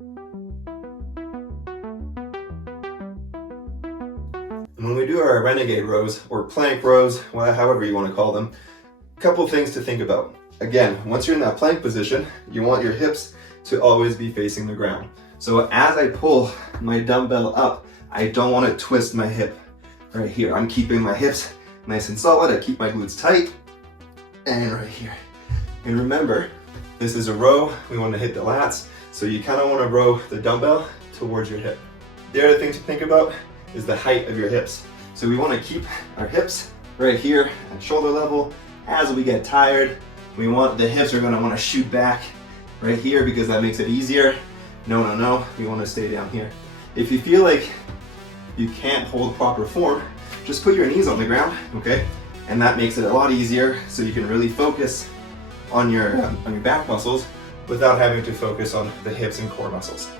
And when we do our renegade rows, or plank rows, however you want to call them, a couple things to think about. Again, once you're in that plank position, you want your hips to always be facing the ground. So as I pull my dumbbell up, I don't want to twist my hip right here. I'm keeping my hips nice and solid. I keep my glutes tight, and right here. And remember, this is a row. We want to hit the lats, so you kind of want to row the dumbbell towards your hip. The other thing to think about is the height of your hips. So we want to keep our hips right here at shoulder level. As we get tired, we want the hips are going to want to shoot back right here because that makes it easier. No, we want to stay down here. If you feel like you can't hold proper form, just put your knees on the ground, okay? And that makes it a lot easier, so you can really focus on your back muscles without having to focus on the hips and core muscles.